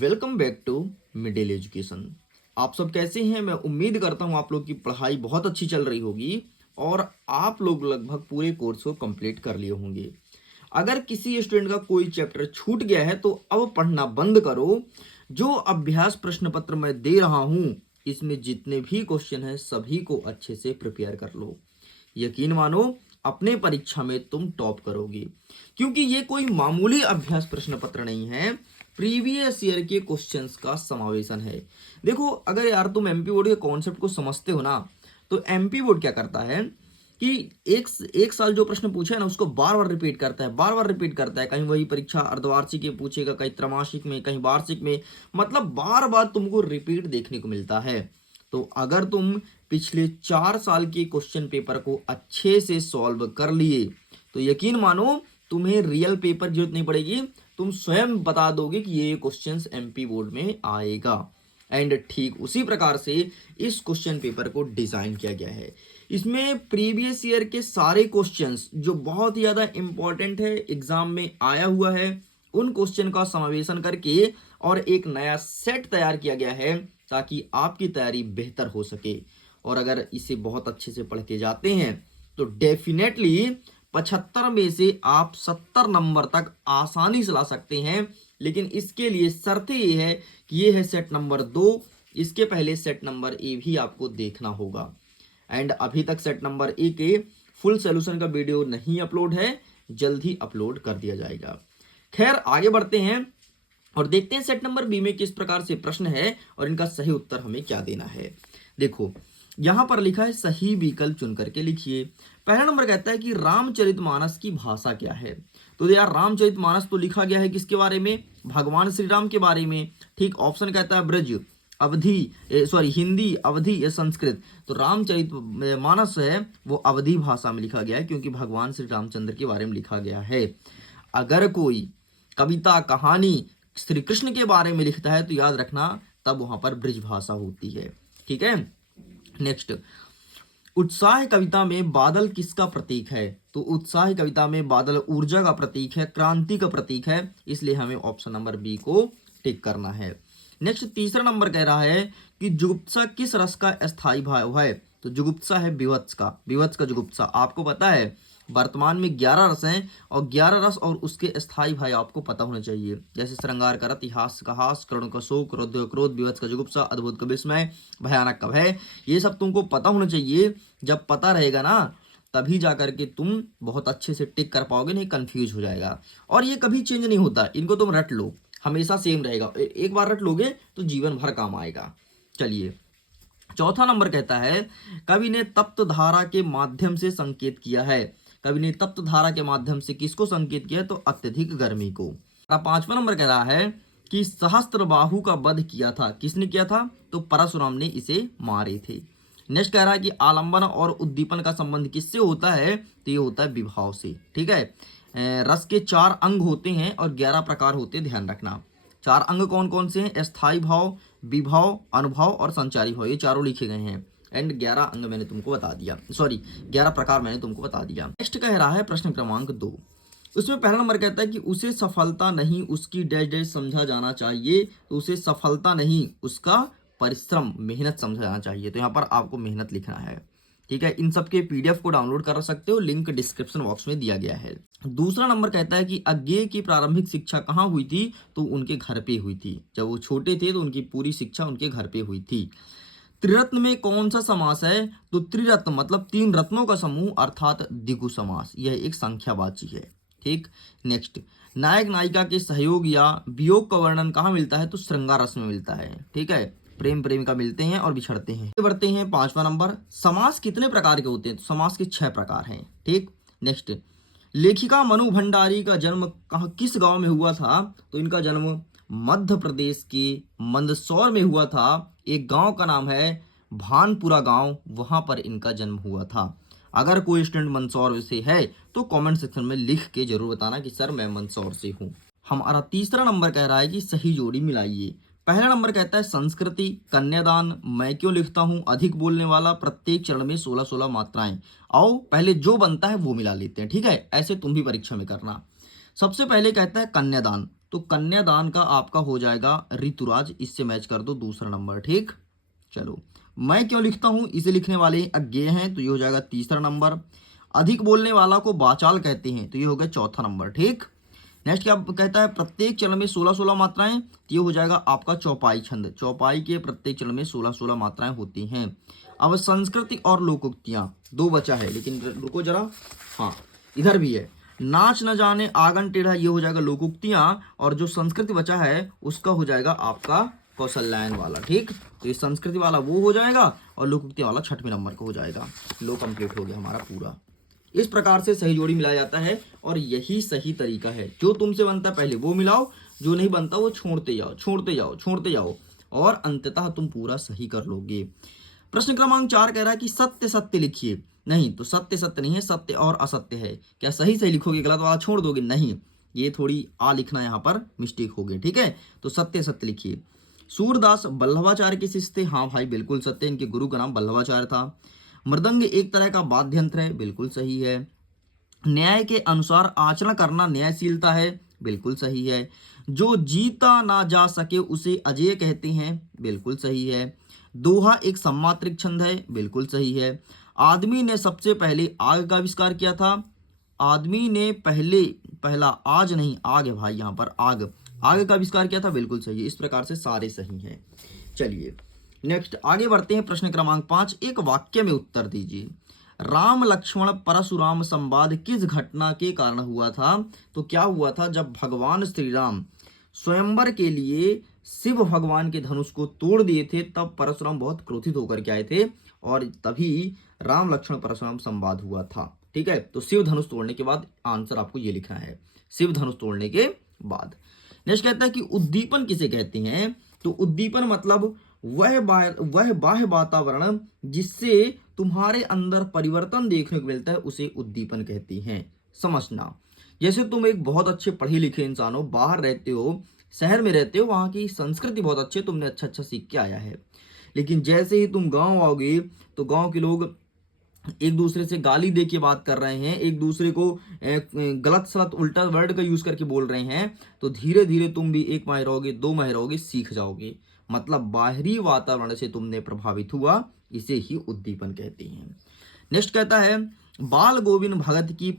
Welcome back to middle education. आप सब कैसे हैं? मैं उम्मीद करता हूं आप लोग की पढ़ाई बहुत अच्छी चल रही होगी और आप लोग लगभग पूरे कोर्स को कंप्लीट कर लिए होंगे। अगर किसी स्टूडेंट का कोई चैप्टर छूट गया है तो अब पढ़ना बंद करो। जो अभ्यास प्रश्न पत्र मैं दे रहा हूं इसमें जितने भी क्वेश्चन हैं सभी को अच्छे से प्रिपेयर कर लो। यकीन मानो अपने परीक्षा में तुम टॉप करोगे, क्योंकि ये कोई मामूली अभ्यास प्रश्न पत्र नहीं है, प्रीवियस ईयर के क्वेश्चंस का समावेशन है। देखो, अगर यार तुम एमपी बोर्ड के कॉन्सेप्ट को समझते हो ना, तो एमपी बोर्ड क्या करता है कि एक साल जो प्रश्न पूछा है ना उसको बार बार रिपीट करता है, बार बार रिपीट करता है। कहीं वही परीक्षा अर्धवार्षिक में पूछेगा, कहीं त्रैमासिक में, कहीं वार्षिक में, मतलब बार बार तुमको रिपीट देखने को मिलता है। तो अगर तुम पिछले 4 साल के क्वेश्चन पेपर को अच्छे से सॉल्व कर लिए तो यकीन मानो तुम्हें रियल पेपर की जरूरत नहीं पड़ेगी, तुम स्वयं बता दोगे कि ये क्वेश्चंस एमपी बोर्ड में आएगा। एंड ठीक उसी प्रकार से इस क्वेश्चन पेपर को डिजाइन किया गया है। इसमें प्रीवियस ईयर के सारे क्वेश्चंस जो बहुत ही ज्यादा इंपॉर्टेंट है, एग्जाम में आया हुआ है, उन क्वेश्चन का समावेशन करके और एक नया सेट तैयार किया गया है ताकि आपकी तैयारी बेहतर हो सके। और अगर इसे बहुत अच्छे से पढ़ के जाते हैं तो डेफिनेटली 75 में से आप 70 नंबर तक आसानी से ला सकते हैं। लेकिन इसके लिए शर्त ये है कि ये है सेट नंबर 2, इसके पहले सेट नंबर ए भी आपको देखना होगा। एंड अभी तक सेट नंबर ए के फुल सोल्यूशन का वीडियो नहीं अपलोड है, जल्द ही अपलोड कर दिया जाएगा। खैर, आगे बढ़ते हैं और देखते हैं सेट नंबर बी में किस प्रकार से प्रश्न है और इनका सही उत्तर हमें क्या देना है। देखो, यहां पर लिखा है सही विकल्प चुन करके लिखिए। पहला नंबर कहता है कि रामचरितमानस की भाषा क्या है। तो यार रामचरितमानस तो लिखा गया है किसके बारे में? भगवान श्री राम के बारे में। ठीक, ऑप्शन कहता है ब्रज, अवधि, हिंदी, अवधि या संस्कृत। तो रामचरित मानस है वो अवधि भाषा में लिखा गया है क्योंकि भगवान श्री रामचंद्र के बारे में लिखा गया है। अगर कोई कविता कहानी श्री कृष्ण के बारे में लिखता है तो याद रखना तब वहां पर ब्रज भाषा होती है। ठीक है, नेक्स्ट, उत्साह कविता में बादल किसका प्रतीक है? तो उत्साह कविता में बादल ऊर्जा का प्रतीक है, क्रांति का प्रतीक है, इसलिए हमें ऑप्शन नंबर बी को टिक करना है। नेक्स्ट, तीसरा नंबर कह रहा है कि जुगुप्सा किस रस का अस्थाई भाव है? तो जुगुप्सा है विवत्स का, विवत्स का जुगुप्सा। आपको पता है वर्तमान में 11 रस हैं और 11 रस और उसके अस्थाई भाई आपको पता होना चाहिए, जैसे श्रृंगार का रत, हास्य का हास, करुण का शोक, रौद्र का क्रोध, विवत्स का जुगुप्सा, अद्भुत का विस्मय, भयानक का भय। ये सब तुमको पता होना चाहिए। जब पता रहेगा ना तभी जाकर के तुम बहुत अच्छे से टिक कर पाओगे, नहीं कंफ्यूज हो जाएगा। और ये कभी चेंज नहीं होता, इनको तुम रट लो, हमेशा सेम रहेगा। एक बार रट लोगे तो जीवन भर काम आएगा। चलिए, चौथा नंबर कहता है कवि ने तप्त धारा के माध्यम से संकेत किया है। कवि ने तप्त धारा के माध्यम से किसको संकेत किया? तो अत्यधिक गर्मी को। पांचवा नंबर कह रहा है कि सहस्त्रबाहु का वध किया था, किसने किया था? तो परशुराम ने इसे मारे थे। नेक्स्ट कह रहा है कि आलंबन और उद्दीपन का संबंध किससे होता है? तो ये होता है विभाव से। ठीक है, रस के 4 अंग होते हैं और 11 प्रकार होते हैं, ध्यान रखना। 4 अंग कौन कौन से हैं? अस्थाई भाव, विभाव, अनुभव और संचारी भाव, ये चारों लिखे गए हैं। एंड 11 अंग मैंने तुमको बता दिया, 11 प्रकार मैंने तुमको बता दिया। नेक्स्ट कह रहा है प्रश्न क्रमांक 2, उसमें पहला नंबर कहता है कि उसे सफलता नहीं उसकी डैश डैश समझा जाना चाहिए। तो उसे सफलता नहीं उसका परिश्रम, मेहनत समझा जाना चाहिए। तो यहाँ पर आपको मेहनत लिखना है। ठीक है, इन सब के पीडीएफ को डाउनलोड कर सकते हो, लिंक डिस्क्रिप्शन बॉक्स में दिया गया है। दूसरा नंबर कहता है कि अज्ञेय की प्रारंभिक शिक्षा कहाँ हुई थी? तो उनके घर पे हुई थी। जब वो छोटे थे तो उनकी पूरी शिक्षा उनके घर पे हुई थी। त्रिरत्न में कौन सा समास है? तो त्रिरत्न मतलब 3 रत्नों का समूह अर्थात द्विगु समास, यह एक संख्यावाची है। ठीक, नेक्स्ट, नायक नायिका के सहयोग या वियोग का वर्णन कहाँ मिलता है? तो श्रृंगार रस में मिलता है। ठीक है, प्रेम प्रेमिका मिलते हैं और बिछड़ते हैं। बढ़ते हैं 5वां नंबर, समास कितने प्रकार के होते हैं? तो समास के 6 प्रकार हैं। ठीक, नेक्स्ट, लेखिका मनु भंडारी का जन्म किस गांव में हुआ था? तो इनका जन्म मध्य प्रदेश के मंदसौर में हुआ था। एक गांव का नाम है भानपुरा गांव, वहां पर इनका जन्म हुआ था। अगर कोई स्टूडेंट मंदसौर से है तो कमेंट सेक्शन में लिख के जरूर बताना कि सर मैं मंदसौर से हूँ। हमारा तीसरा नंबर कह रहा है कि सही जोड़ी मिलाइए। पहला नंबर कहता है संस्कृति, कन्यादान, मैं क्यों लिखता हूँ, अधिक बोलने वाला, प्रत्येक चरण में 16-16 मात्राएं। आओ पहले जो बनता है वो मिला लेते हैं। ठीक है, ऐसे तुम भी परीक्षा में करना। सबसे पहले कहता है कन्यादान, तो कन्यादान का आपका हो जाएगा ऋतुराज, इससे मैच कर दो दूसरा नंबर। ठीक, चलो मैं क्यों लिखता हूं, इसे लिखने वाले अज्ञेय हैं, तो ये हो जाएगा तीसरा नंबर। अधिक बोलने वाला को वाचाल कहते हैं, तो ये हो गया चौथा नंबर। ठीक, नेक्स्ट क्या कहता है, प्रत्येक चरण में 16-16 मात्राएं, तो ये हो जाएगा आपका चौपाई छंद। चौपाई के प्रत्येक चरण में 16-16 मात्राएं होती हैं। अब संस्कृति और लोकोक्तियां दो बचा है, लेकिन रुको जरा, हाँ इधर भी है। नाच न जाने आंगन टेढ़ा, ये हो जाएगा लोकोक्तियां, और जो संस्कृति बचा है उसका हो जाएगा आपका कौशल्यायन वाला। ठीक, तो ये संस्कृति वाला वो हो जाएगा और लोकोक्ति वाला 6वें नंबर का हो जाएगा। लो कंप्लीट हो गया हमारा पूरा। इस प्रकार से सही जोड़ी मिलाया जाता है और यही सही तरीका है। जो तुमसे बनता है पहले वो मिलाओ, जो नहीं बनता वो छोड़ते जाओ, छोड़ते जाओ, छोड़ते जाओ, और अंततः तुम पूरा सही कर लोगे। प्रश्न क्रमांक 4 कह रहा है कि सत्य सत्य लिखिए। नहीं, तो सत्य सत्य नहीं है, सत्य और असत्य है। क्या सही सही लिखोगे, गलत वाला छोड़ दोगे? नहीं, ये थोड़ी आ लिखना यहाँ पर मिस्टेक हो गई। ठीक है, तो सत्य सत्य लिखिए। सूरदास वल्लभाचार्य के शिष्य थे। हाँ भाई बिल्कुल सत्य, इनके गुरु का नाम वल्लभाचार्य था। मृदंग एक तरह का वाद्य यंत्र है, बिल्कुल सही है। न्याय के अनुसार आचरण करना न्यायशीलता है, बिल्कुल सही है। जो जीता ना जा सके उसे अजेय कहते हैं, बिल्कुल सही है। दोहा एक सम्मात्रिक छंद है, बिल्कुल सही है। आदमी ने सबसे पहले आग का आविष्कार किया था। आदमी ने पहला आज नहीं, आग है भाई, यहाँ पर आग का आविष्कार किया था, बिल्कुल सही है। इस प्रकार से सारे सही हैं। चलिए नेक्स्ट आगे बढ़ते हैं। प्रश्न क्रमांक 5, एक वाक्य में उत्तर दीजिए। राम लक्ष्मण परशुराम संवाद किस घटना के कारण हुआ था? तो क्या हुआ था, जब भगवान श्री राम स्वयंवर के लिए शिव भगवान के धनुष को तोड़ दिए थे, तब परशुराम बहुत क्रोधित होकर के आए थे, और तभी राम लक्ष्मण परशुराम संवाद हुआ था। ठीक है, तो शिव धनुष तोड़ने के बाद आंसर आपको ये लिखना है, शिव धनुष तोड़ने के बाद। नेक्स्ट कहता है कि उद्दीपन किसे कहते हैं? तो उद्दीपन मतलब वह बाह्य वातावरण जिससे तुम्हारे अंदर परिवर्तन देखने को मिलता है, उसे उद्दीपन कहते हैं। समझना, जैसे तुम एक बहुत अच्छे पढ़े लिखे इंसान हो, बाहर रहते हो, शहर में रहते हो, वहाँ की संस्कृति बहुत अच्छी है, तुमने अच्छा अच्छा सीख के आया है, लेकिन जैसे ही तुम गाँव आओगे तो गाँव के लोग एक दूसरे से गाली दे के बात कर रहे हैं, एक दूसरे को गलत सलत उल्टा वर्ड का यूज करके बोल रहे हैं, तो धीरे धीरे तुम भी 1 माह रहोगे, 2 माह रहोगे, सीख जाओगे। मतलब बाहरी वातावरण से तुमने प्रभावित हुआ, इसे ही उद्दीपन कहते हैं। नेक्स्ट कहता है बाल गोविंद भगत की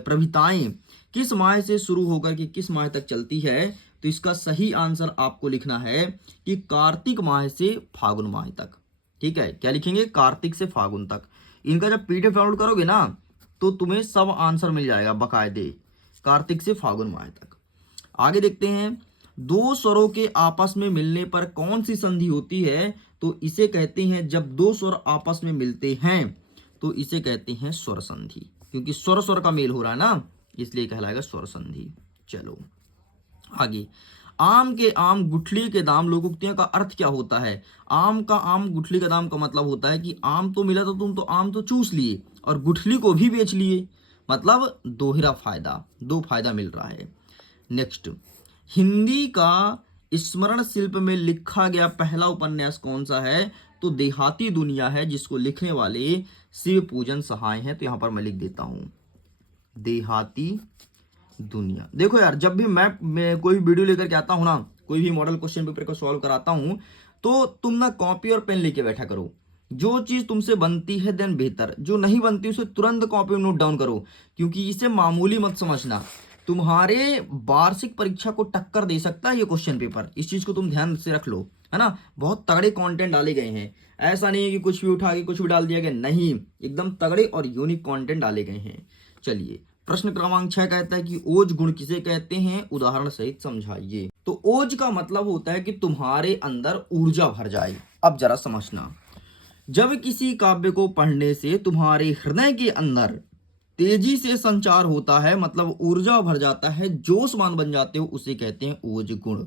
प्रभिताएं किस माह से शुरू होकर के किस माह तक चलती है? तो इसका सही आंसर आपको लिखना है कि कार्तिक माह से फागुन माह तक। ठीक है, क्या लिखेंगे? कार्तिक से फागुन तक। इनका जब पीडीएफ डाउनलोड करोगे ना, तो तुम्हें सब आंसर मिल जाएगा बकायदे, कार्तिक से फागुन माह तक। आगे देखते हैं, दो स्वरों के आपस में मिलने पर कौन सी संधि होती है? तो इसे कहते हैं, जब दो स्वर आपस में मिलते हैं तो इसे कहते हैं स्वर संधि, क्योंकि स्वर स्वर का मेल हो रहा है ना, इसलिए कहलाएगा स्वर संधि। चलो आगे, आम के आम गुठली के दाम लोकोक्तियों का अर्थ क्या होता है? आम का आम गुठली का दाम का मतलब होता है कि आम तो मिला तो तुम तो आम तो चूस लिए और गुठली को भी बेच लिए, मतलब दोहरा फायदा, दो फायदा मिल रहा है। नेक्स्ट, हिंदी का स्मरण शिल्प में लिखा गया पहला उपन्यास कौन सा है? तो देहाती दुनिया है, जिसको लिखने वाले शिव पूजन सहाय हैं। तो यहां पर मैं लिख देता हूं देहाती दुनिया। देखो यार, जब भी मैं कोई वीडियो लेकर के आता हूं ना, कोई भी मॉडल क्वेश्चन पेपर को सॉल्व कराता हूं, तो तुम ना कॉपी और पेन लेके बैठा करो। जो चीज तुमसे बनती है देन बेहतर, जो नहीं बनती उसे तुरंत कॉपी में नोट डाउन करो, क्योंकि इसे मामूली मत समझना। तुम्हारे वार्षिक परीक्षा को टक्कर दे सकता है ये क्वेश्चन पेपर, इस चीज को तुम ध्यान से रख लो, है ना। बहुत तगड़े कंटेंट डाले गए हैं, ऐसा नहीं है कि कुछ भी उठा के कुछ भी डाल दिया गया, नहीं, एकदम तगड़े और यूनिक कंटेंट डाले गए हैं। चलिए, प्रश्न क्रमांक 6 कहता है कि ओज गुण किसे कहते हैं? उदाहरण सहित समझाइए। तो ओज का मतलब होता है कि तुम्हारे अंदर ऊर्जा भर जाए। अब जरा समझना, जब किसी काव्य को पढ़ने से तुम्हारे हृदय के अंदर तेजी से संचार होता है, मतलब ऊर्जा भर जाता है, जोशमान बन जाते हो, उसे कहते हैं ओज गुण।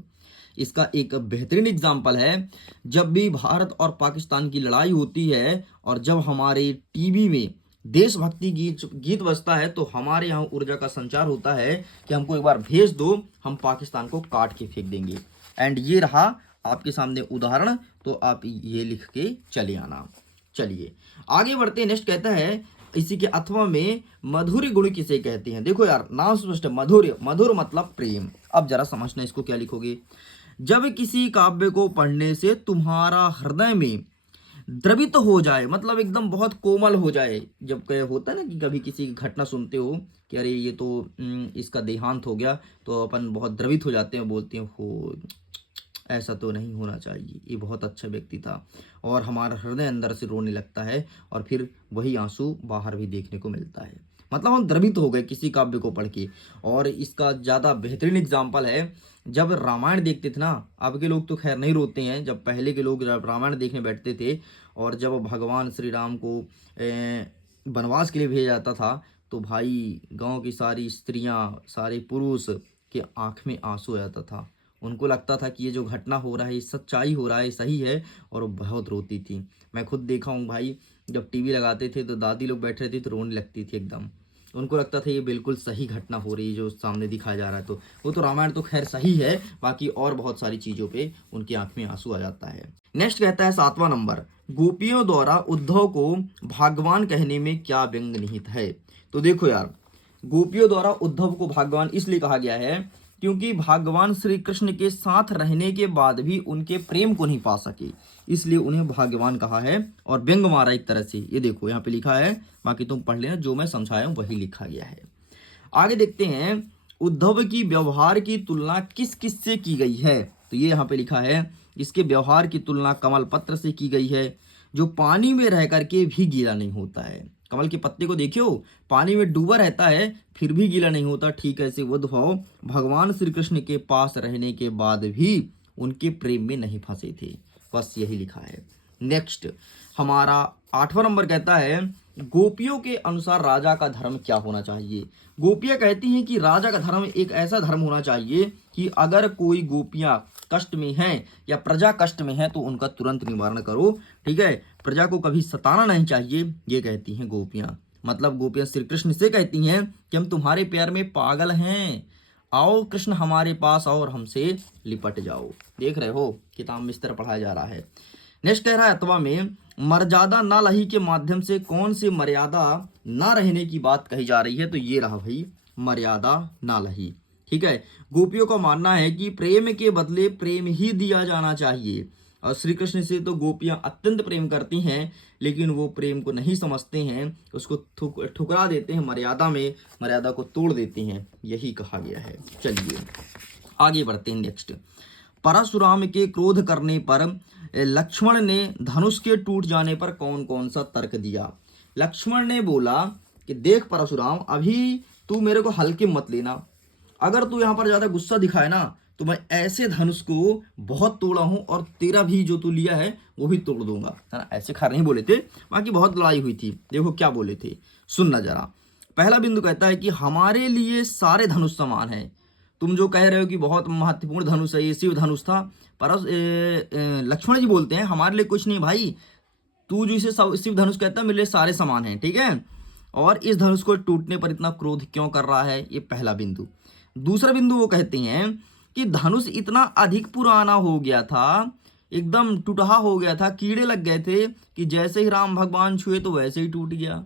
इसका एक बेहतरीन एग्जाम्पल है, जब भी भारत और पाकिस्तान की लड़ाई होती है और जब हमारे टीवी में देशभक्ति गीत बजता है, तो हमारे यहाँ ऊर्जा का संचार होता है कि हमको एक बार भेज दो, हम पाकिस्तान को काट के फेंक देंगे। एंड ये रहा आपके सामने उदाहरण, तो आप ये लिख के चले आना। चलिए आगे बढ़ते हैं। नेक्स्ट कहता है इसी के अथवा में मधुर गुण किसे कहते हैं? देखो यार नाम स्पष्ट है, मधुर, मधुर मतलब प्रेम। अब जरा समझना इसको क्या लिखोगे। जब किसी काव्य को पढ़ने से तुम्हारा हृदय में द्रवित हो जाए, मतलब एकदम बहुत कोमल हो जाए। जब कहीं होता है ना कि कभी किसी की घटना सुनते हो कि अरे ये तो इसका देहांत हो गया, तो अपन बहुत द्रवित हो जाते हैं, बोलते हैं हो ऐसा तो नहीं होना चाहिए, ये बहुत अच्छा व्यक्ति था, और हमारा हृदय अंदर से रोने लगता है और फिर वही आंसू बाहर भी देखने को मिलता है। मतलब हम द्रवित हो गए किसी काव्य को पढ़ के। और इसका ज़्यादा बेहतरीन एग्जाम्पल है, जब रामायण देखते थे ना, अब के लोग तो खैर नहीं रोते हैं, जब पहले के लोग जब रामायण देखने बैठते थे और जब भगवान श्री राम को वनवास के लिए भेजा जाता था, तो भाई गांव की सारी स्त्रियां, सारे पुरुष के आंख में आंसू आ जाता था। उनको लगता था कि ये जो घटना हो रहा है ये सच्चाई हो रहा है, सही है, और वो बहुत रोती थी। मैं खुद देखा हूँ भाई, जब टीवी लगाते थे तो दादी लोग बैठ रहे थे तो रोने लगती थी एकदम। उनको लगता था ये बिल्कुल सही घटना हो रही है जो सामने दिखाया जा रहा है। तो वो तो रामायण तो खैर सही है, बाकी और बहुत सारी चीज़ों पे उनकी आंख में आंसू आ जाता है। नेक्स्ट कहता है 7वां नंबर, गोपियों द्वारा उद्धव को भगवान कहने में क्या व्यंग निहित है? तो देखो यार, गोपियों द्वारा उद्धव को भगवान इसलिए कहा गया है क्योंकि भगवान श्री कृष्ण के साथ रहने के बाद भी उनके प्रेम को नहीं पा सके, इसलिए उन्हें भगवान कहा है और व्यंग मारा एक तरह से। ये देखो यहाँ पे लिखा है, बाकी तुम पढ़ लेना, जो मैं समझाया हूँ वही लिखा गया है। आगे देखते हैं, उद्धव की व्यवहार की तुलना किस किस से की गई है? तो ये यहाँ पे लिखा है, इसके व्यवहार की तुलना कमल पत्र से की गई है, जो पानी में रह करके भी गीला नहीं होता है। कमल के पत्ते को देखियो, पानी में डूबा रहता है फिर भी गीला नहीं होता। ठीक ऐसे उद्धव भगवान श्री कृष्ण के पास रहने के बाद भी उनके प्रेम में नहीं फंसे थे। बस यही लिखा है। नेक्स्ट हमारा 8वां नंबर कहता है, गोपियों के अनुसार राजा का धर्म क्या होना चाहिए? गोपियां कहती हैं कि राजा का धर्म एक ऐसा धर्म होना चाहिए कि अगर कोई गोपियां कष्ट में हैं या प्रजा कष्ट में है तो उनका तुरंत निवारण करो। ठीक है, प्रजा को कभी सताना नहीं चाहिए, ये कहती हैं गोपियां। मतलब गोपियां श्री कृष्ण से कहती हैं कि हम तुम्हारे प्यार में पागल हैं, आओ कृष्ण हमारे पास और हमसे लिपट जाओ। देख रहे हो किताब में इस तरह पढ़ाया जा रहा है। नेक्स्ट कह रहा है, अथवा में मर्यादा ना लही के माध्यम से कौन सी मर्यादा ना रहने की बात कही जा रही है? तो ये रहा भाई, मर्यादा ना लही। ठीक है, गोपियों का मानना है कि प्रेम के बदले प्रेम ही दिया जाना चाहिए, और श्री कृष्ण से तो गोपियां अत्यंत प्रेम करती हैं, लेकिन वो प्रेम को नहीं समझते हैं, उसको ठुकरा देते हैं, मर्यादा में मर्यादा को तोड़ देते हैं, यही कहा गया है। चलिए आगे बढ़ते हैं। नेक्स्ट, परशुराम के क्रोध करने पर लक्ष्मण ने धनुष के टूट जाने पर कौन कौन सा तर्क दिया? लक्ष्मण ने बोला कि देख परशुराम, अभी तू मेरे को हल्के मत लेना, अगर तू यहाँ पर ज्यादा गुस्सा दिखाए ना तो मैं ऐसे धनुष को बहुत तोड़ा हूं और तेरा भी जो तू लिया है वो भी तोड़ दूंगा, है ना। ऐसे खैर नहीं बोले थे, बाकी बहुत लड़ाई हुई थी। देखो क्या बोले थे, सुनना जरा। पहला बिंदु कहता है कि हमारे लिए सारे धनुष समान है। तुम जो कह रहे हो कि बहुत महत्वपूर्ण धनुष है, ये शिव धनुष था, पर लक्ष्मण जी बोलते हैं हमारे लिए कुछ नहीं भाई, तू जो इसे शिव धनुष कहता है मेरे लिए सारे समान हैं। ठीक है, और इस धनुष को टूटने पर इतना क्रोध क्यों कर रहा है? ये पहला बिंदु। दूसरा बिंदु वो कहते हैं कि धनुष इतना अधिक पुराना हो गया था, एकदम टूटहा हो गया था, कीड़े लग गए थे कि जैसे ही राम भगवान छुए तो वैसे ही टूट गया,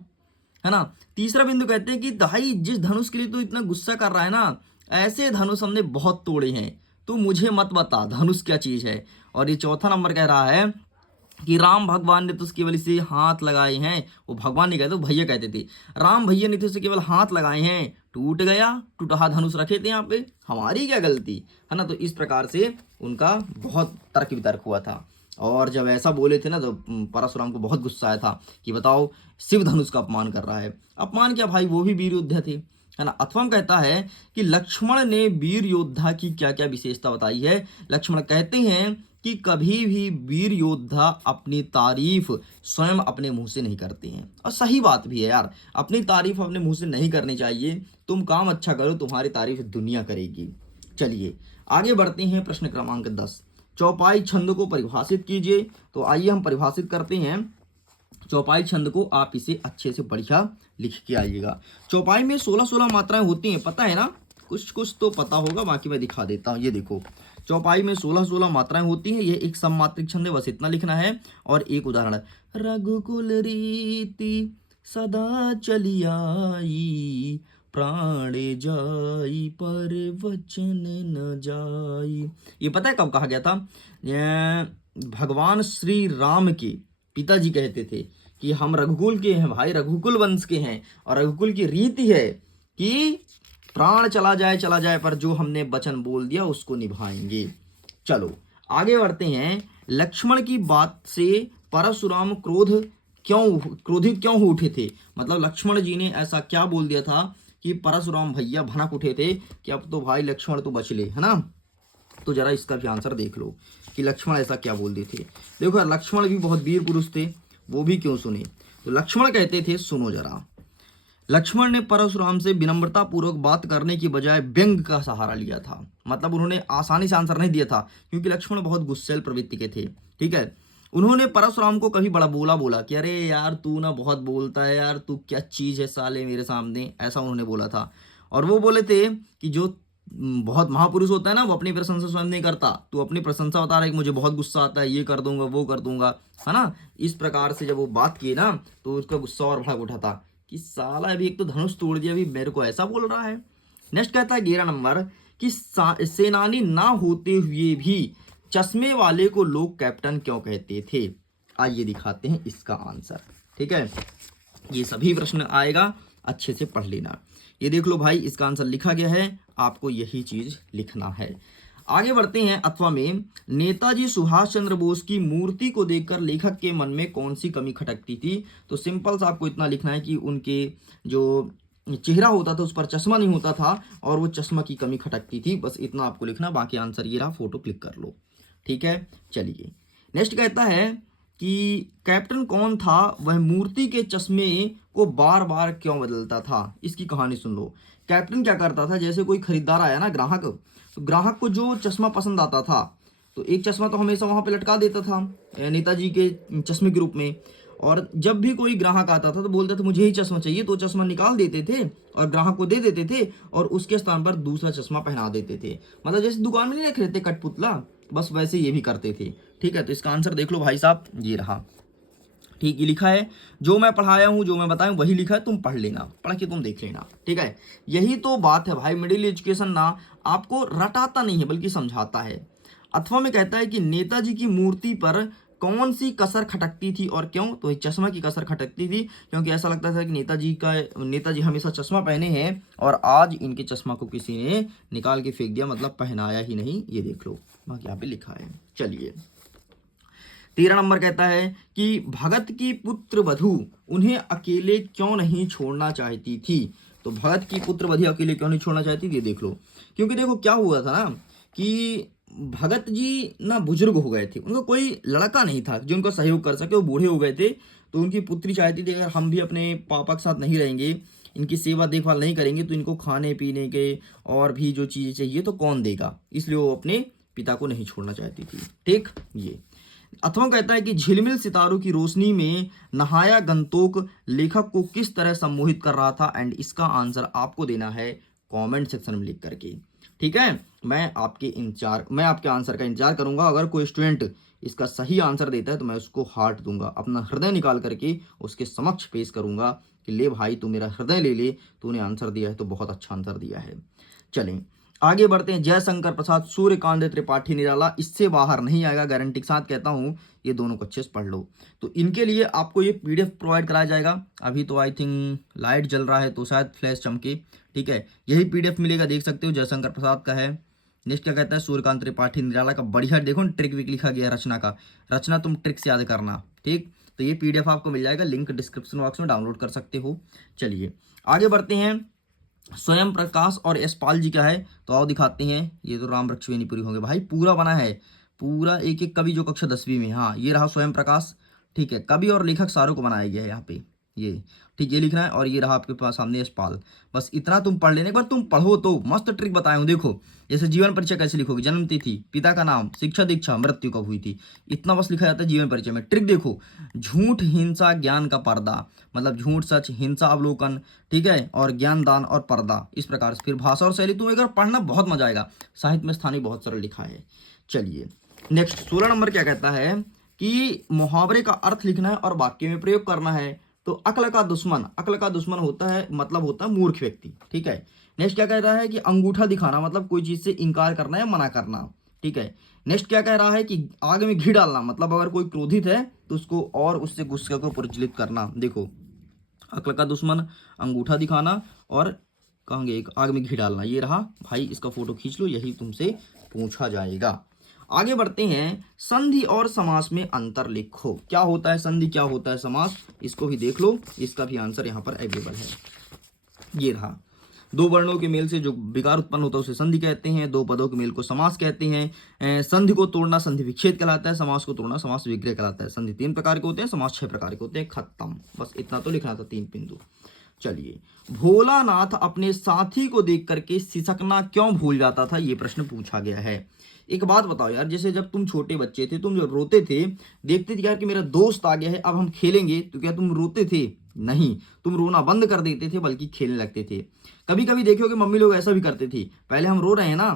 है ना। तीसरा बिंदु कहते हैं कि भाई जिस धनुष के लिए तो इतना गुस्सा कर रहा है ना, ऐसे धनुष हमने बहुत तोड़े हैं, तो मुझे मत बता धनुष क्या चीज है। और ये चौथा नंबर कह रहा है कि राम भगवान ने तो उसकी वजह से हाथ लगाए हैं, वो भगवान नहीं कहते, वो भैया कहते थे, राम भैया ने तो उसे केवल हाथ लगाए हैं, टूट गया, टूटा धनुष रखे थे यहाँ पे, हमारी क्या गलती, है ना। तो इस प्रकार से उनका बहुत तर्क वितर्क हुआ था। और जब ऐसा बोले थे ना तो परशुराम को बहुत गुस्सा आया था कि बताओ शिव धनुष का अपमान कर रहा है। अपमान क्या भाई, वो भी वीर योद्धा थे, है ना। अथवा कहता है कि लक्ष्मण ने वीर योद्धा की क्या क्या विशेषता बताई है। लक्ष्मण कहते हैं कि कभी भी वीर योद्धा अपनी तारीफ स्वयं अपने मुंह से नहीं करते हैं, और सही बात भी है यार, अपनी तारीफ अपने मुंह से नहीं करनी चाहिए। तुम काम अच्छा करो, तुम्हारी तारीफ दुनिया करेगी। चलिए आगे बढ़ते हैं। प्रश्न क्रमांक 10, चौपाई छंद को परिभाषित कीजिए। तो आइए हम परिभाषित करते हैं चौपाई छंद को। आप इसे अच्छे से बढ़िया लिख के आइएगा। चौपाई में 16-16 मात्राएं होती हैं, पता है ना, कुछ कुछ तो पता होगा, बाकी मैं दिखा देता हूँ। ये देखो, चौपाई में 16-16 मात्राएं होती हैं। ये एक सममात्रिक छंद है, बस इतना लिखना है। और एक उदाहरण है, रघुकुल रीति सदा चली आई, प्राण जाई पर वचन न जाई। ये पता है कब कहा गया था? भगवान श्री राम के पिताजी कहते थे कि हम रघुकुल के हैं भाई, रघुकुल वंश के हैं, और रघुकुल की रीति है कि प्राण चला जाए पर जो हमने वचन बोल दिया उसको निभाएंगे। चलो आगे बढ़ते हैं। लक्ष्मण की बात से परशुराम क्रोधित क्यों हो उठे थे? मतलब लक्ष्मण जी ने ऐसा क्या बोल दिया था कि परशुराम भैया भनक उठे थे कि अब तो भाई लक्ष्मण तो बच ले, है ना? तो जरा इसका भी आंसर देख लो कि लक्ष्मण ऐसा क्या बोल दिए थे। देखो यार, लक्ष्मण भी बहुत वीर पुरुष थे, वो भी क्यों सुने। तो लक्ष्मण कहते थे, सुनो जरा। लक्ष्मण ने परशुराम से विनम्रता पूर्वक बात करने की बजाय व्यंग का सहारा लिया था। मतलब उन्होंने आसानी से आंसर नहीं दिया था, क्योंकि लक्ष्मण बहुत गुस्सैल प्रवृत्ति के थे। ठीक है, उन्होंने परशुराम को कभी बड़ा बोला कि अरे यार तू ना बहुत बोलता है यार, तू क्या चीज है साले मेरे सामने, ऐसा उन्होंने बोला था। और वो बोले थे कि जो बहुत महापुरुष होता है ना, वो अपनी प्रशंसा स्वयं नहीं करता, तू अपनी प्रशंसा बता रहा है कि मुझे बहुत गुस्सा आता है, ये कर दूंगा वो कर दूंगा, है ना? इस प्रकार से जब वो बात की ना, तो उसका गुस्सा और भड़क उठा था कि साला अभी एक तो धनुष तोड़ दिया, अभी मेरे को ऐसा बोल रहा है। नेक्स्ट कहता है 11 नंबर कि सेनानी ना होते हुए भी चश्मे वाले को लोग कैप्टन क्यों कहते थे? आइए दिखाते हैं इसका आंसर। ठीक है, ये सभी प्रश्न आएगा, अच्छे से पढ़ लेना। ये देख लो भाई, इसका आंसर लिखा गया है, आपको यही चीज लिखना है। आगे बढ़ते हैं। अथवा में नेताजी सुभाष चंद्र बोस की मूर्ति को देखकर लेखक के मन में कौन सी कमी खटकती थी? तो सिंपल सा आपको इतना लिखना है कि उनके जो चेहरा होता था उस पर चश्मा नहीं होता था, और वो चश्मा की कमी खटकती थी, बस इतना आपको लिखना। बाकी आंसर ये रहा, फोटो क्लिक कर लो। ठीक है, चलिए नेक्स्ट कहता है कि कैप्टन कौन था, वह मूर्ति के चश्मे को बार बार क्यों बदलता था? इसकी कहानी सुन लो। कैप्टन क्या करता था, जैसे कोई खरीदार आया ना, ग्राहक, तो ग्राहक को जो चश्मा पसंद आता था तो एक चश्मा तो हमेशा वहां पे लटका देता था नेताजी के चश्मे के रूप में। और जब भी कोई ग्राहक आता था तो बोलते थे मुझे ही चश्मा चाहिए, तो चश्मा निकाल देते थे और ग्राहक को दे देते थे, और उसके स्थान पर दूसरा चश्मा पहना देते थे। मतलब जैसे दुकान में नहीं रख रहे थे कठपुतला, बस वैसे ये भी करते थे। ठीक है, तो इसका आंसर देख लो भाई साहब, ये रहा। ठीक, ये लिखा है, जो मैं पढ़ाया हूँ जो मैं बताया वही लिखा है, तुम पढ़ लेना, पढ़ के तुम देख लेना। ठीक है, यही तो बात है भाई, मिडिल एजुकेशन ना आपको रटाता नहीं है बल्कि समझाता है। अथवा में कहता है कि नेताजी की मूर्ति पर कौन सी कसर खटकती थी और क्यों? तो ये चश्मा की कसर खटकती थी, क्योंकि ऐसा लगता था कि नेताजी हमेशा चश्मा पहने हैं और आज इनके चश्मा को किसी ने निकाल के फेंक दिया, मतलब पहनाया ही नहीं। ये देख लो, बाकी यहाँ पे लिखा है। चलिए 13 नंबर कहता है कि भगत की पुत्र वधू उन्हें अकेले क्यों नहीं छोड़ना चाहती थी? तो भगत की पुत्र वधू अकेले क्यों नहीं छोड़ना चाहती थी, देख लो। क्योंकि देखो क्या हुआ था ना कि भगत जी ना बुजुर्ग हो गए थे, उनको कोई लड़का नहीं था जो उनको सहयोग कर सके, वो बूढ़े हो गए थे। तो उनकी पुत्री चाहती थी अगर हम भी अपने पापा के साथ नहीं रहेंगे, इनकी सेवा देखभाल नहीं करेंगे, तो इनको खाने पीने के और भी जो चीज़ें चाहिए तो कौन देगा, इसलिए वो अपने पिता को नहीं छोड़ना चाहती थी। ठीक, ये अथवा कहता है कि झिलमिल सितारों की रोशनी में नहाया गंतोक लेखक को किस तरह सम्मोहित कर रहा था? एंड इसका आंसर आपको देना है कमेंट सेक्शन में लिख करके। ठीक है, मैं आपके आंसर का इंतजार करूंगा। अगर कोई स्टूडेंट इसका सही आंसर देता है तो मैं उसको हार्ट दूंगा, अपना हृदय निकाल करके उसके समक्ष पेश करूंगा कि ले भाई तू मेरा हृदय ले ले, तूने आंसर दिया है तो बहुत अच्छा आंसर दिया है। चलें आगे बढ़ते हैं। जयशंकर प्रसाद, सूर्यकांत त्रिपाठी निराला, इससे बाहर नहीं आएगा, गारंटी के साथ कहता हूँ। ये दोनों को अच्छे से पढ़ लो। तो इनके लिए आपको ये पीडीएफ प्रोवाइड कराया जाएगा। अभी तो आई थिंक लाइट जल रहा है तो शायद फ्लैश चमके। ठीक है, यही पीडीएफ मिलेगा, देख सकते हो, जयशंकर प्रसाद का है। नेक्स्ट क्या कहता है, सूर्यकांत त्रिपाठी निराला का बढ़िया देखो ट्रिक विक लिखा गया है, रचना का। रचना तुम ट्रिक से याद करना। ठीक, तो ये पीडीएफ आपको मिल जाएगा, लिंक डिस्क्रिप्शन बॉक्स में डाउनलोड कर सकते हो। चलिए आगे बढ़ते हैं। स्वयं प्रकाश और यशपाल जी का है, तो आओ दिखाते हैं। ये तो राम वृक्ष पूरी होंगे भाई, पूरा बना है, पूरा एक एक कवि जो कक्षा 10वीं में। हाँ, ये रहा स्वयं प्रकाश। ठीक है, कवि और लेखक सारों को बनाया गया है यहाँ पे, ये ठीक, ये लिखना है। और ये रहा आपके पास सामने यशपाल। बस इतना तुम पढ़ लेने, एक बार तुम पढ़ो तो मस्त ट्रिक बताया हूँ। देखो जैसे जीवन परिचय कैसे लिखोगे, जन्म तिथि, पिता का नाम, शिक्षा दीक्षा, मृत्यु कब हुई थी, इतना बस लिखा जाता है जीवन परिचय में। ट्रिक देखो, झूठ हिंसा ज्ञान का पर्दा, मतलब झूठ सच, हिंसा अवलोकन, ठीक है, और ज्ञान दान और पर्दा, इस प्रकार से। फिर भाषा और शैली, तुम एक बार पढ़ना, बहुत मजा आएगा। साहित्य में स्थानीय बहुत सरल लिखा है। चलिए नेक्स्ट 16 नंबर क्या कहता है कि मुहावरे का अर्थ लिखना है और वाक्य में प्रयोग करना है। तो अक्ल का दुश्मन होता है, मतलब होता है मूर्ख व्यक्ति। ठीक है। नेक्स्ट क्या कह रहा है कि अंगूठा दिखाना, मतलब कोई चीज से इंकार करना या मना करना। ठीक है। नेक्स्ट क्या कह रहा है कि आग में घी डालना, मतलब अगर कोई क्रोधित है तो उसको और उससे गुस्से को प्रज्वलित करना। देखो, अक्ल का दुश्मन, अंगूठा दिखाना और कहेंगे एक आग में घी डालना। ये रहा भाई, इसका फोटो खींच लो, यही तुमसे पूछा जाएगा। आगे बढ़ते हैं, संधि और समास में अंतर लिखो। क्या होता है संधि, क्या होता है समास, इसको भी देख लो, इसका भी आंसर यहाँ पर अवेलेबल है। ये रहा, दो वर्णों के मेल से जो विकार उत्पन्न होता है उसे संधि कहते हैं, दो पदों के मेल को समास कहते हैं। संधि को तोड़ना संधि विच्छेद कहलाता है, समास को तोड़ना समास विग्रह कहलाता है। संधि 3 प्रकार के होते हैं, समास 6 प्रकार के होते हैं। खत्म, बस इतना तो लिखना था, 3 बिंदु। चलिए, भोलानाथ अपने साथी को देख करके सिसकना क्यों भूल जाता था, ये प्रश्न पूछा गया है। एक बात बताओ यार, जैसे जब तुम छोटे बच्चे थे, तुम जब रोते थे, देखते थे यार कि मेरा दोस्त आ गया है, अब हम खेलेंगे, तो क्या तुम रोते थे? नहीं, तुम रोना बंद कर देते थे, बल्कि खेलने लगते थे। कभी कभी देखो कि मम्मी लोग ऐसा भी करते थे, पहले हम रो रहे हैं ना,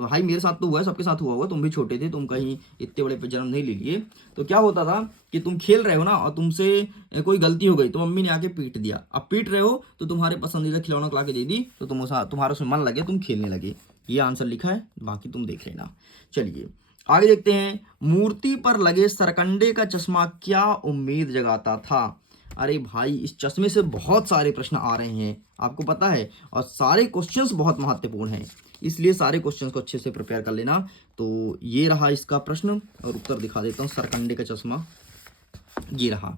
भाई मेरे साथ तो हुआ है, सबके साथ हुआ होगा, तुम भी छोटे थे, तुम कहीं इतने बड़े पे जन्म नहीं ले लिए, तो क्या होता था कि तुम खेल रहे हो ना और तुमसे कोई गलती हो गई तो मम्मी ने आके पीट दिया। अब पीट रहे हो तो तुम्हारे पसंदीदा खिलौना ला के दे दी, तो तुम्हारा उसमें मन लगे, तुम खेलने लगे। ये आंसर लिखा है, बाकी तुम देख लेना। चलिए आगे देखते हैं, मूर्ति पर लगे सरकंडे का चश्मा क्या उम्मीद जगाता था। अरे भाई, इस चश्मे से बहुत सारे प्रश्न आ रहे हैं, आपको पता है, और सारे क्वेश्चंस बहुत महत्वपूर्ण हैं, इसलिए सारे क्वेश्चंस को अच्छे से प्रिपेयर कर लेना। तो ये रहा इसका प्रश्न, और उत्तर दिखा देता हूँ। सरकंडे का चश्मा ये रहा।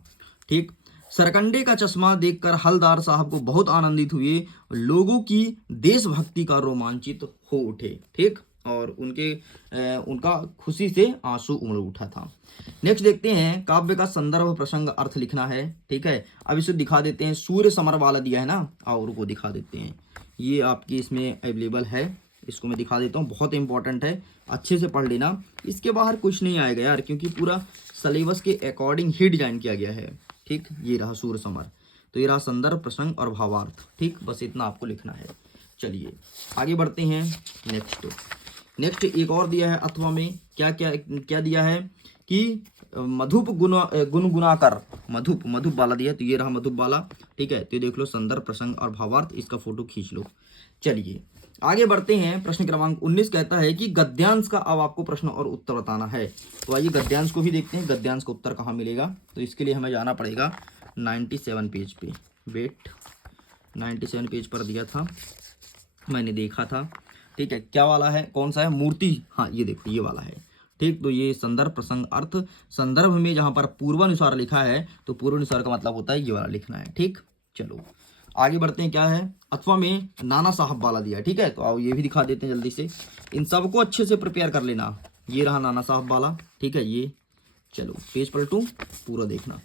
ठीक, सरकंडे का चश्मा देखकर हलदार साहब को बहुत आनंदित हुए, लोगों की देशभक्ति का रोमांचित हो उठे। ठीक, और उनका खुशी से आंसू उमड़ उठा था। नेक्स्ट देखते हैं, काव्य का संदर्भ प्रसंग अर्थ लिखना है। ठीक है, अब इसे दिखा देते हैं, सूर्य समर वाला दिया है ना, और को दिखा देते हैं, ये आपकी इसमें अवेलेबल है, इसको मैं दिखा देता हूँ, बहुत इंपॉर्टेंट है, अच्छे से पढ़ लेना। इसके बाहर कुछ नहीं आएगा यार, क्योंकि पूरा सिलेबस के अकॉर्डिंग ही डिजाइन किया गया है। ठीक, ये रहा सूर्य समर, तो ये रहा संदर्भ प्रसंग और भावार्थ। ठीक, बस इतना आपको लिखना है। चलिए आगे बढ़ते हैं। नेक्स्ट एक और दिया है, अथवा में क्या क्या क्या दिया है कि मधुप गुनगुनाकर, मधुप वाला दिया है, तो ये रहा मधुप वाला। ठीक है, तो देख लो संदर्भ प्रसंग और भावार्थ, इसका फोटो खींच लो। चलिए आगे बढ़ते हैं, प्रश्न क्रमांक 19 कहता है कि गद्यांश का अब आपको प्रश्न और उत्तर बताना है। तो आइए गद्यांश को भी देखते हैं, गद्यांश का उत्तर कहाँ मिलेगा। तो इसके लिए हमें जाना पड़ेगा 97 पेज पे। वेट, 97 पेज पर दिया था, मैंने देखा था। ठीक है, क्या वाला है, कौन सा है, मूर्ति, हाँ ये देखो ये वाला है। ठीक, तो ये संदर्भ प्रसंग अर्थ, संदर्भ में जहाँ पर पूर्वानुसार लिखा है तो पूर्वानुसार का मतलब होता है ये वाला लिखना है। ठीक, चलो आगे बढ़ते हैं, क्या है, अथवा में नाना साहब वाला दिया है। ठीक है, तो आओ ये भी दिखा देते हैं जल्दी से, इन सबको अच्छे से प्रिपेयर कर लेना। ये रहा नाना साहब वाला। ठीक है, ये चलो पेज पलटू, पूरा देखना।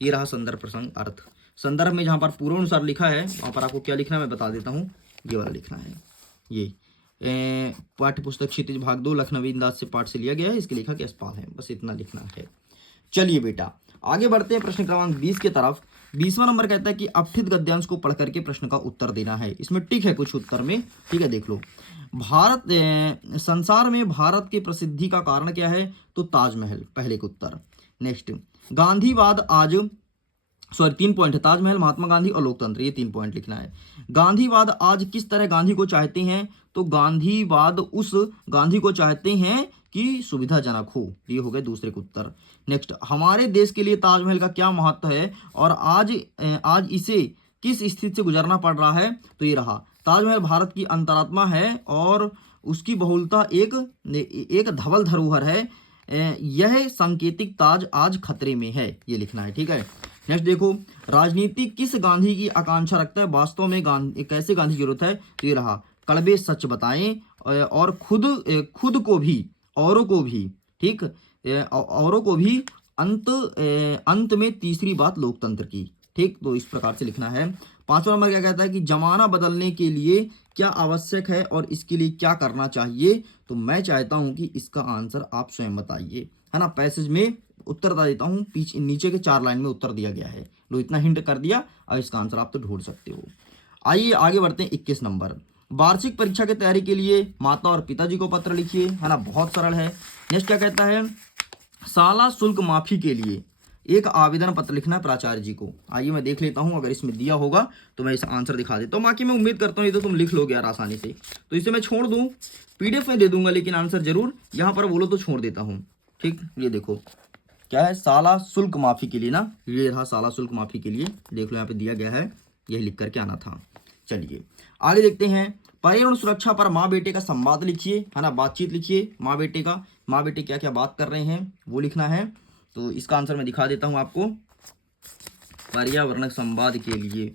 ये रहा संदर्भ प्रसंग अर्थ, संदर्भ में जहाँ पर पूर्वानुसार लिखा है वहाँ पर आपको क्या लिखना है मैं बता देता हूँ, ये वाला लिखना है। ये पाठ्य पुस्तक क्षितिज भाग 2 लखनवी अंदाज से पाठ से लिया गया है, इसके लेखक के यशपाल है, बस इतना लिखना है। चलिए बेटा आगे बढ़ते हैं प्रश्न क्रमांक 20 के तरफ। 20वां नंबर कहता है कि अपठित गद्यांश को पढ़ करके प्रश्न का उत्तर देना है। इसमें टिक है कुछ उत्तर में। ठीक है, देख लो, संसार में भारत की प्रसिद्धि का कारण क्या है, तो ताजमहल, पहले का उत्तर। नेक्स्ट, गांधीवाद आज, सॉरी 3 पॉइंट है, ताजमहल, महात्मा गांधी और लोकतंत्र, ये 3 पॉइंट लिखना है। गांधीवाद आज किस तरह गांधी को चाहते हैं, तो गांधीवाद उस गांधी को चाहते हैं कि सुविधाजनक हो, ये हो गए दूसरे का उत्तर। नेक्स्ट, हमारे देश के लिए ताजमहल का क्या महत्व है और आज इसे किस स्थिति से गुजरना पड़ रहा है, तो ये रहा, ताजमहल भारत की अंतरात्मा है और उसकी बहुलता एक धवल धरोहर है, यह सांकेतिक ताज आज खतरे में है, ये लिखना है। ठीक है, नेक्स्ट देखो, राजनीति किस गांधी की आकांक्षा रखता है, वास्तव में कैसे गांधी की जरूरत है, तो ये रहा, कड़वे सच बताएं और खुद को भी, औरों को भी, ठीक, औरों को भी, अंत में तीसरी बात लोकतंत्र की। ठीक, तो इस प्रकार से लिखना है। 5वां नंबर क्या कहता है कि जमाना बदलने के लिए क्या आवश्यक है और इसके लिए क्या करना चाहिए, तो मैं चाहता हूं कि इसका आंसर आप स्वयं बताइए, है ना। पैसेज में उत्तर बता देता हूँ, पीछे नीचे के 4 लाइन में उत्तर दिया गया है, लो इतना हिंट कर दिया, और इसका आंसर आप तो ढूंढ सकते हो। आइए आगे बढ़ते हैं। 21 नंबर, वार्षिक परीक्षा की तैयारी के लिए माता और पिताजी को पत्र लिखिए, है ना, बहुत सरल है। नेक्स्ट क्या कहता है, शाला शुल्क माफी के लिए, एक आवेदन पत्र लिखना है प्राचार्य जी को। आइए मैं देख लेता हूँ, अगर इसमें दिया होगा तो मैं इस आंसर दिखा देता हूँ। बाकी मैं उम्मीद करता हूँ ये तो तुम लिख लोगे यार आसानी से, तो इसे मैं छोड़ दूँ, पीडीएफ में दे दूंगा, लेकिन आंसर जरूर यहाँ पर बोलो तो छोड़ देता हूँ। ठीक, ये देखो क्या है, शाला शुल्क माफी के लिए ना, ये रहा शाला शुल्क माफी के लिए, देख लो यहाँ पे दिया गया है, यही लिख करके आना था। चलिए आगे देखते हैं। पर्यावरण सुरक्षा पर माँ बेटे का संवाद लिखिए, है ना, बातचीत लिखिए माँ बेटे का, माँ बेटे क्या क्या बात कर रहे हैं वो लिखना है। तो इसका आंसर मैं दिखा देता हूँ आपको, पर्यावरण संवाद के लिए।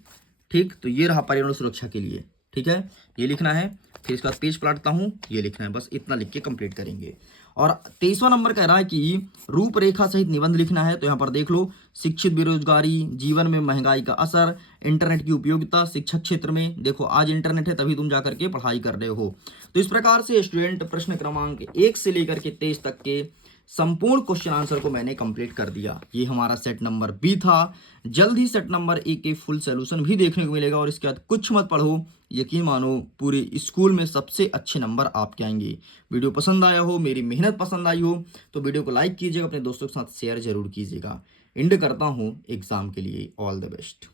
ठीक, तो ये रहा पर्यावरण सुरक्षा के लिए, ठीक है, ये लिखना है। फिर इसका पेज पलटता हूँ, ये लिखना है, बस इतना लिख के कंप्लीट करेंगे। और 23वां नंबर कह रहा है कि रूपरेखा सहित निबंध लिखना है। तो यहाँ पर देख लो, शिक्षित बेरोजगारी, जीवन में महंगाई का असर, इंटरनेट की उपयोगिता शिक्षक क्षेत्र में। देखो आज इंटरनेट है तभी तुम जा करके पढ़ाई कर रहे हो। तो इस प्रकार से स्टूडेंट प्रश्न क्रमांक 1 से लेकर के 23 तक के संपूर्ण क्वेश्चन आंसर को मैंने कंप्लीट कर दिया। ये हमारा सेट नंबर बी था। जल्द ही सेट नंबर ए के फुल सोल्यूशन भी देखने को मिलेगा, और इसके बाद कुछ मत पढ़ो, यकीन मानो पूरे स्कूल में सबसे अच्छे नंबर आपके आएंगे। वीडियो पसंद आया हो, मेरी मेहनत पसंद आई हो, तो वीडियो को लाइक कीजिएगा, अपने दोस्तों के साथ शेयर जरूर कीजिएगा। एंड करता हूँ एग्जाम के लिए, ऑल द बेस्ट।